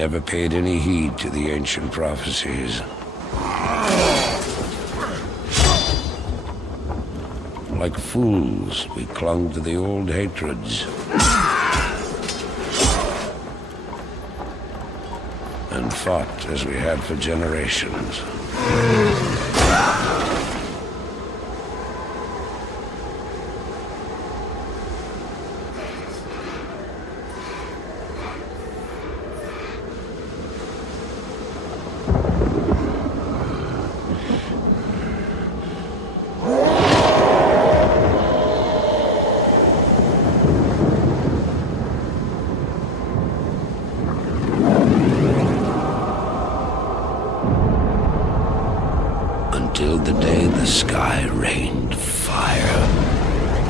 never paid any heed to the ancient prophecies. Like fools, we clung to the old hatreds. And fought as we had for generations. Until the day the sky rained fire,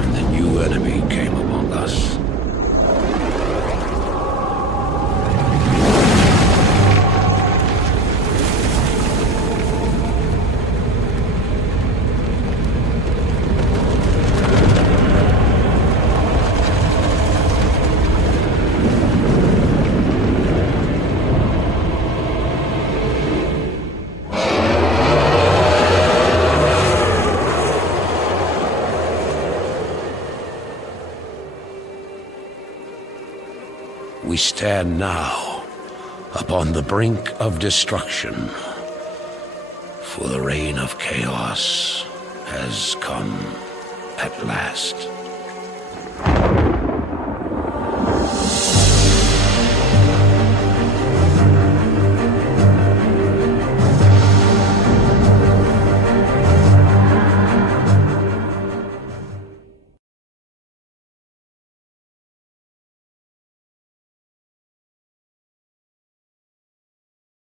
and the new enemy came among us. We stand now upon the brink of destruction, for the reign of chaos has come at last.